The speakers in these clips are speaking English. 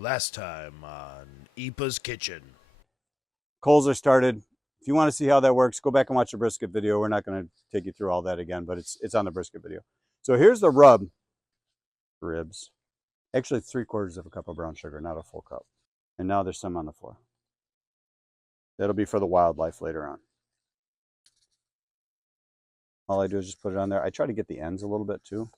Last time on Eepa's Kitchen. Coals are started. If you want to see how that works, go back and watch the brisket video. We're not going to take you through all that again, but it's on the brisket video. So here's the ribs. Actually, 3/4 of a cup of brown sugar, not a full cup. And now there's some on the floor. That'll be for the wildlife later on. All I do is just put it on there. I try to get the ends a little bit too.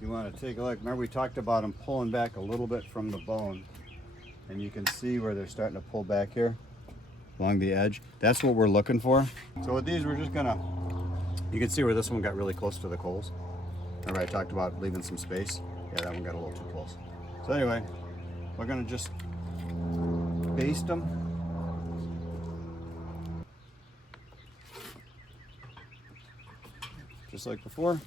You want to take a look. Remember we talked about them pulling back a little bit from the bone. And you can see where they're starting to pull back here along the edge. That's what we're looking for. So with these, we're just gonna, you can see where this one got really close to the coals. Remember I talked about leaving some space? Yeah, that one got a little too close. So anyway, we're gonna just baste them. Just like before.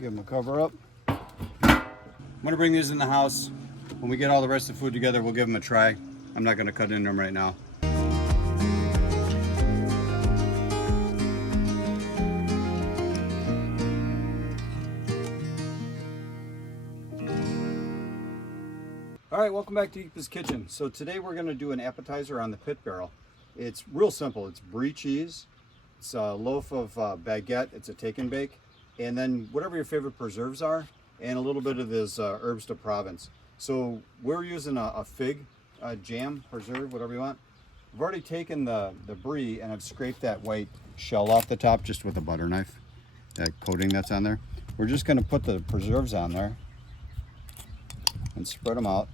Give them a cover up. I'm gonna bring these in the house. When we get all the rest of the food together, we'll give them a try. I'm not gonna cut into them right now. All right, welcome back to Eepa's Kitchen. So today we're gonna do an appetizer on the pit barrel. It's real simple. It's Brie cheese. It's a loaf of baguette. It's a take and bake. And then whatever your favorite preserves are, and a little bit of this herbs de Provence. So we're using a fig jam, preserve, whatever you want. I've already taken the Brie and I've scraped that white shell off the top just with a butter knife, that coating that's on there. We're just gonna put the preserves on there and spread them out.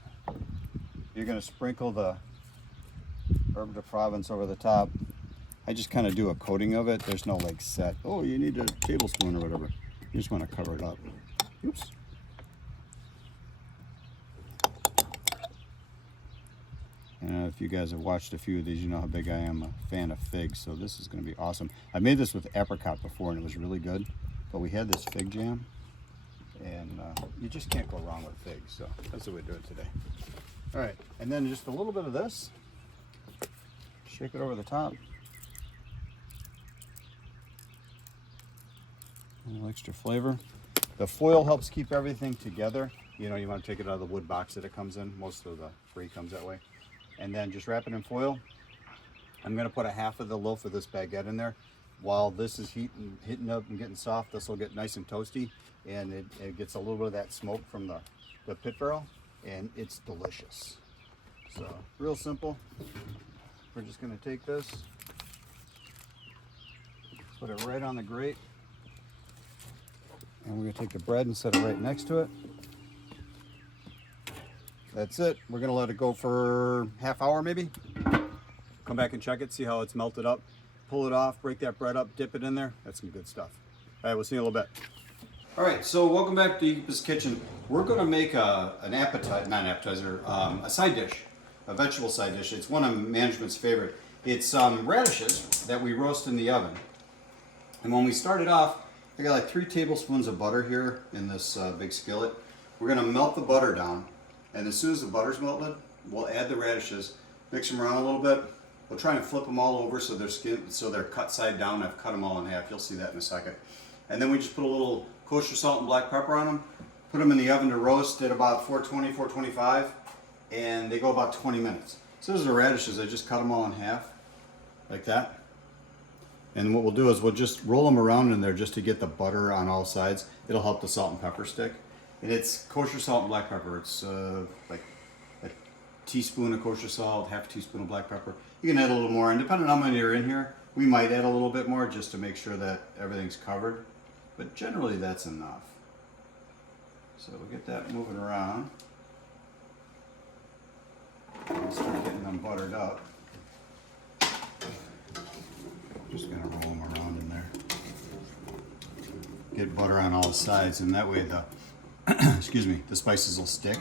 You're gonna sprinkle the herbs de Provence over the top. I just kind of do a coating of it. There's no like set, oh, you need a tablespoon or whatever. You just want to cover it up. Oops. And if you guys have watched a few of these, you know how big I am a fan of figs, so this is going to be awesome. I made this with apricot before and it was really good, but we had this fig jam, and you just can't go wrong with figs, so that's the way to do it today. All right, and then just a little bit of this. Shake it over the top. A little extra flavor. The foil helps keep everything together. You know, you want to take it out of the wood box that it comes in. Most of the Brie comes that way. And then just wrap it in foil. I'm going to put a half of the loaf of this baguette in there. While this is heating up and getting soft, this will get nice and toasty. And it gets a little bit of that smoke from the pit barrel. And it's delicious. So, real simple. We're just going to take this, put it right on the grate. And we're going to take the bread and set it right next to it. That's it. We're going to let it go for half hour maybe. Come back and check it, see how it's melted up. Pull it off, break that bread up, dip it in there. That's some good stuff. All right, we'll see you in a little bit. All right, so welcome back to Eepa's Kitchen. We're going to make an appetizer, not an appetizer, a side dish, a vegetable side dish. It's one of management's favorite. It's radishes that we roast in the oven. And when we started off, I got like 3 tablespoons of butter here in this big skillet. We're gonna melt the butter down, and as soon as the butter's melted, we'll add the radishes, mix them around a little bit. We'll try and flip them all over so they're cut side down. I've cut them all in half. You'll see that in a second. And then we just put a little kosher salt and black pepper on them, put them in the oven to roast at about 420, 425, and they go about 20 minutes. So those are the radishes. I just cut them all in half, like that. And what we'll do is we'll just roll them around in there just to get the butter on all sides. It'll help the salt and pepper stick. And it's kosher salt and black pepper. It's like a teaspoon of kosher salt, half a teaspoon of black pepper. You can add a little more, and depending on how many are in here, we might add a little bit more just to make sure that everything's covered. But generally that's enough. So we'll get that moving around. And start getting them buttered up. Just gonna roll them around in there. Get butter on all sides, and that way the excuse me, the spices will stick.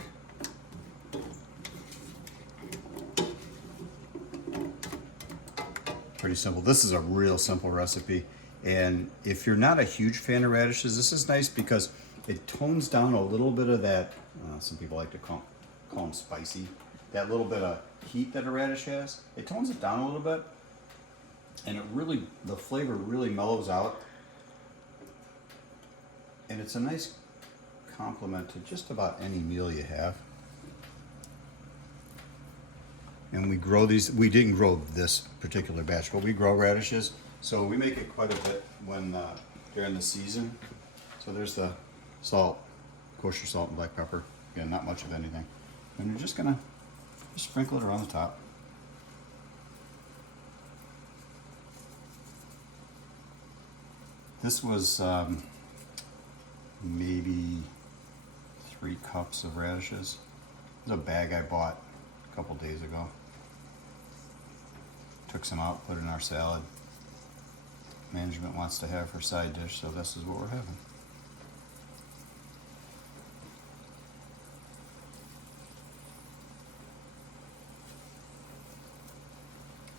Pretty simple. This is a real simple recipe, and if you're not a huge fan of radishes, this is nice because it tones down a little bit of that. Some people like to call them spicy. That little bit of heat that a radish has, it tones it down a little bit. And it really, the flavor really mellows out. And it's a nice complement to just about any meal you have. And we grow these, we didn't grow this particular batch, but we grow radishes. So we make it quite a bit when during the season. So there's the salt, kosher salt and black pepper. Again, not much of anything. And you're just gonna sprinkle it around the top. This was maybe 3 cups of radishes. It was a bag I bought a couple days ago. Took some out, put it in our salad. Management wants to have her side dish, so this is what we're having.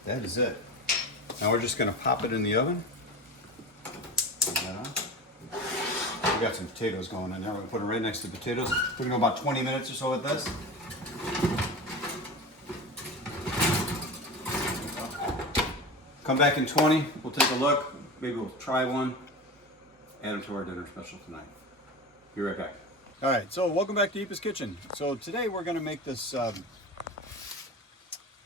That is it. Now we're just going to pop it in the oven. We got some potatoes going in there. We're going to put them right next to the potatoes. We're going to go about 20 minutes or so with this. Come back in 20. We'll take a look. Maybe we'll try one. Add them to our dinner special tonight. Be right back. All right, so welcome back to Eepa's Kitchen. So today we're going to make this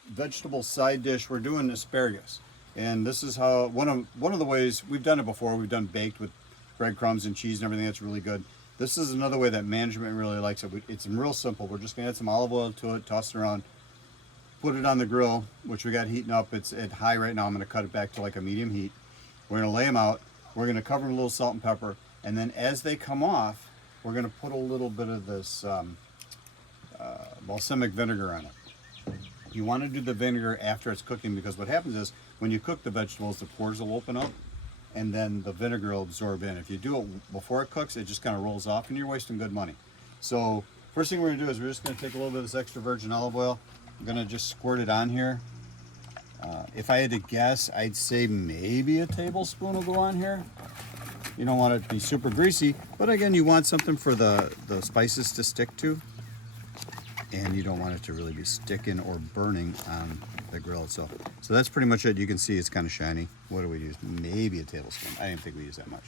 vegetable side dish. We're doing asparagus, and this is how one of the ways we've done it before. We've done baked with breadcrumbs and cheese and everything. That's really good. This is another way that management really likes it. It's real simple. We're just gonna add some olive oil to it, toss it around, put it on the grill, which we got heating up. It's at high right now. I'm gonna cut it back to like a medium heat. We're gonna lay them out. We're gonna cover them with a little salt and pepper, and then as they come off, we're gonna put a little bit of this balsamic vinegar on it. You want to do the vinegar after it's cooking, because what happens is when you cook the vegetables, the pores will open up and then the vinegar will absorb in. If you do it before it cooks, it just kind of rolls off and you're wasting good money. So first thing we're going to do is we're just going to take a little bit of this extra virgin olive oil. I'm going to just squirt it on here. If I had to guess, I'd say maybe a tablespoon will go on here. You don't want it to be super greasy, but again, you want something for the spices to stick to. And you don't want it to really be sticking or burning on the grill itself. So that's pretty much it. You can see it's kind of shiny. What do we use? Maybe a tablespoon. I didn't think we use that much.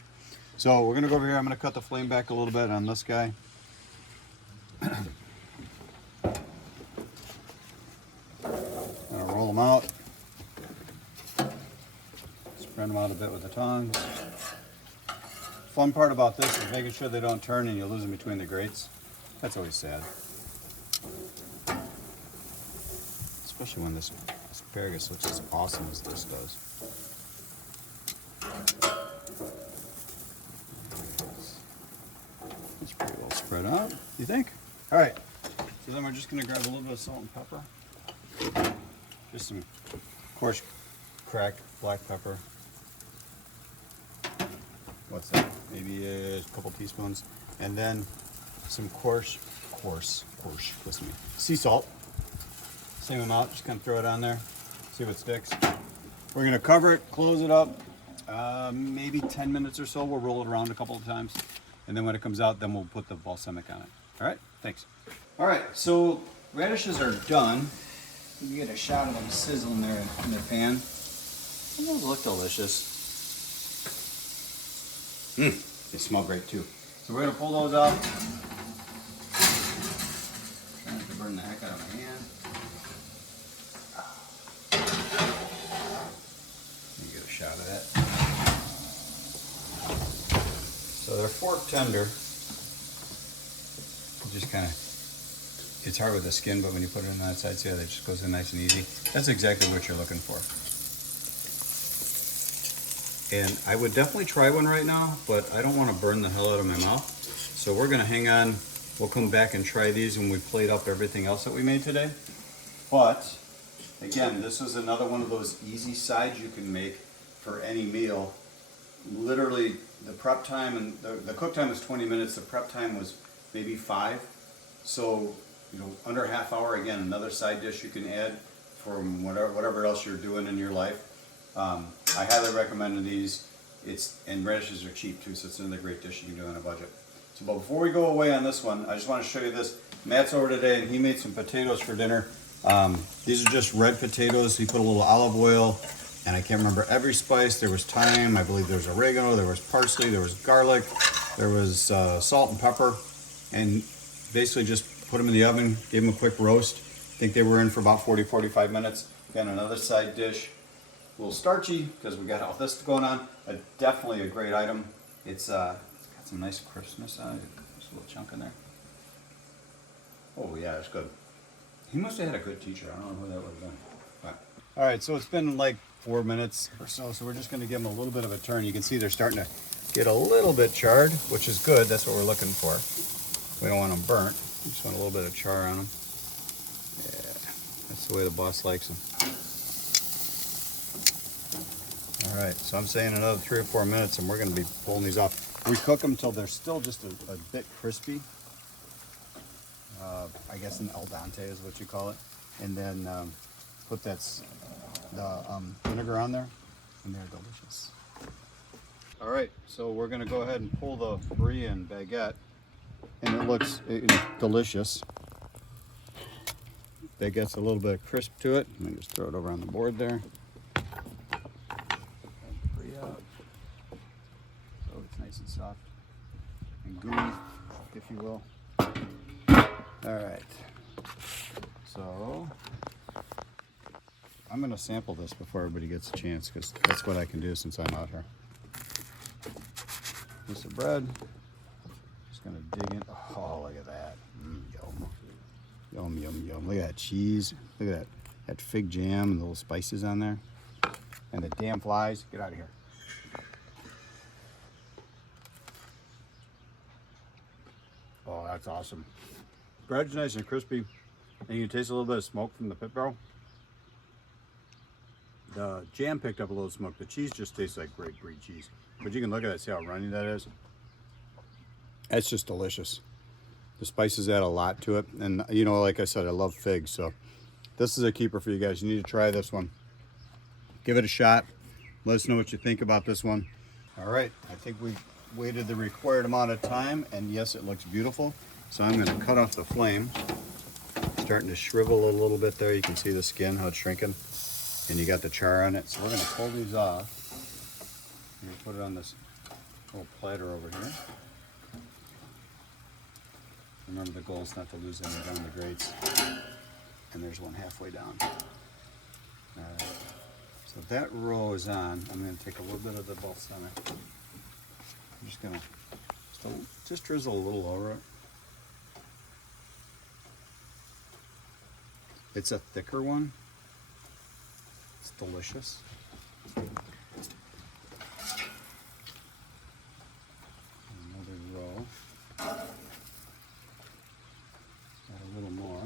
So we're gonna go over here. I'm gonna cut the flame back a little bit on this guy. Gonna roll them out. Spread them out a bit with the tongs. Fun part about this is making sure they don't turn and you lose them between the grates. That's always sad. Especially when this asparagus looks as awesome as this does. It's pretty well spread out, you think? All right, so then we're just gonna grab a little bit of salt and pepper. Just some coarse cracked black pepper. What's that? Maybe a couple teaspoons. And then some coarse, listen to me, sea salt. Same amount, just kind of throw it on there, see what sticks. We're gonna cover it, close it up, maybe 10 minutes or so. We'll roll it around a couple of times. And then when it comes out, then we'll put the balsamic on it. All right, thanks. All right, so radishes are done. You get a shot of them sizzling there in the pan. And those look delicious. They smell great too. So we're gonna pull those out. Trying to burn the heck out of my hand. Let me get a shot of that. So they're fork tender. Just kind of, it's hard with the skin, but when you put it on that side, see how that just goes in nice and easy. That's exactly what you're looking for. And I would definitely try one right now, but I don't want to burn the hell out of my mouth. So we're gonna hang on. We'll come back and try these when we plate up everything else that we made today. But again, this is another one of those easy sides you can make for any meal. Literally, the prep time and the cook time was 20 minutes. The prep time was maybe 5. So, you know, under a half hour. Again, another side dish you can add from whatever else you're doing in your life. I highly recommend these. And radishes are cheap too, so it's another great dish you can do on a budget. So, but before we go away on this one, I just want to show you this. Matt's over today, and he made some potatoes for dinner. These are just red potatoes. He put a little olive oil And I can't remember every spice. There was thyme, I believe there was oregano, there was parsley, there was garlic, there was salt and pepper. And basically just put them in the oven, gave them a quick roast. I think they were in for about 40-45 minutes. Again, another side dish. A little starchy because we got all this going on. Definitely a great item. It's got some nice crispness on it. There's a little chunk in there. Oh yeah, it's good. He must have had a good teacher. I don't know who that would have been. But. All right, so it's been like 4 minutes or so. So we're just going to give them a little bit of a turn. You can see they're starting to get a little bit charred, which is good. That's what we're looking for. We don't want them burnt. We just want a little bit of char on them. Yeah, that's the way the boss likes them. All right, so I'm saying another 3 or 4 minutes and we're going to be pulling these off. We cook them till they're still just a bit crispy. I guess an al dente is what you call it. And then put the vinegar on there and they're delicious. All right, so we're going to go ahead and pull the brie and baguette. And it looks delicious. Baguette's a little bit of crisp to it. Let me just throw it over on the board there. So it's nice and soft and gooey, if you will. All right. So I'm going to sample this before everybody gets a chance because that's what I can do since I'm out here. Piece of bread. Just going to dig in. Oh, look at that. Yum. Yum, yum, yum. Look at that cheese. Look at that fig jam and the little spices on there. And the damn flies. Get out of here. Oh, that's awesome. Bread's nice and crispy. And you can taste a little bit of smoke from the pit barrel. The jam picked up a little smoke. The cheese just tastes like great Brie cheese. But you can look at it, see how runny that is. That's just delicious. The spices add a lot to it. And you know, like I said, I love figs. So this is a keeper for you guys. You need to try this one. Give it a shot. Let us know what you think about this one. All right, I think we've waited the required amount of time. And yes, it looks beautiful. So I'm going to cut off the flame. Starting to shrivel a little bit there. You can see the skin, how it's shrinking. And you got the char on it. So we're going to pull these off. I'm going to put it on this little platter over here. Remember, the goal is not to lose any down the grates. And there's one halfway down. Alright. So that row is on. I'm going to take a little bit of the balsamic. I'm just going to just drizzle a little over it. It's a thicker one. It's delicious. Another row. Add a little more.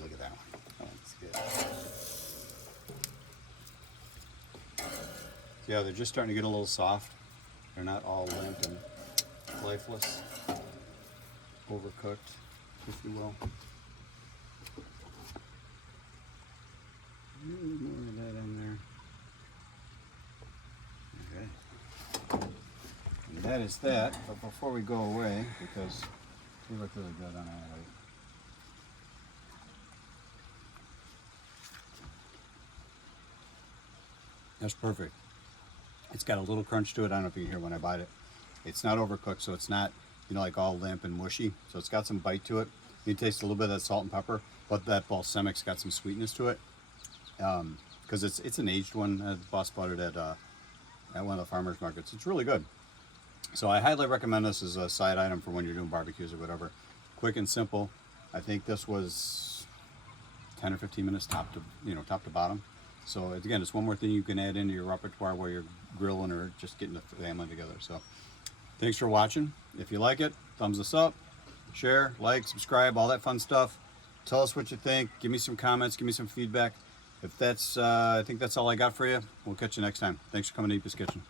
Look at that one. Oh, that's good. Yeah, they're just starting to get a little soft. They're not all limp and lifeless, overcooked, if you will. A little more of that in there. Okay. And that is that. But before we go away, because we look really good on our light. That's perfect. It's got a little crunch to it. I don't know if you can hear when I bite it. It's not overcooked, so it's not, you know, like all limp and mushy. So it's got some bite to it. You taste a little bit of that salt and pepper, but that balsamic's got some sweetness to it. Because it's an aged one. The boss bought it at one of the farmers markets. It's really good. So I highly recommend this as a side item for when you're doing barbecues or whatever. Quick and simple. I think this was 10 or 15 minutes top to bottom. So again, it's one more thing you can add into your repertoire while you're grilling or just getting the family together. So thanks for watching. If you like it, thumbs us up, share, like, subscribe, all that fun stuff. Tell us what you think. Give me some comments. Give me some feedback. If that's, I think that's all I got for you. We'll catch you next time. Thanks for coming to Eepa's Kitchen.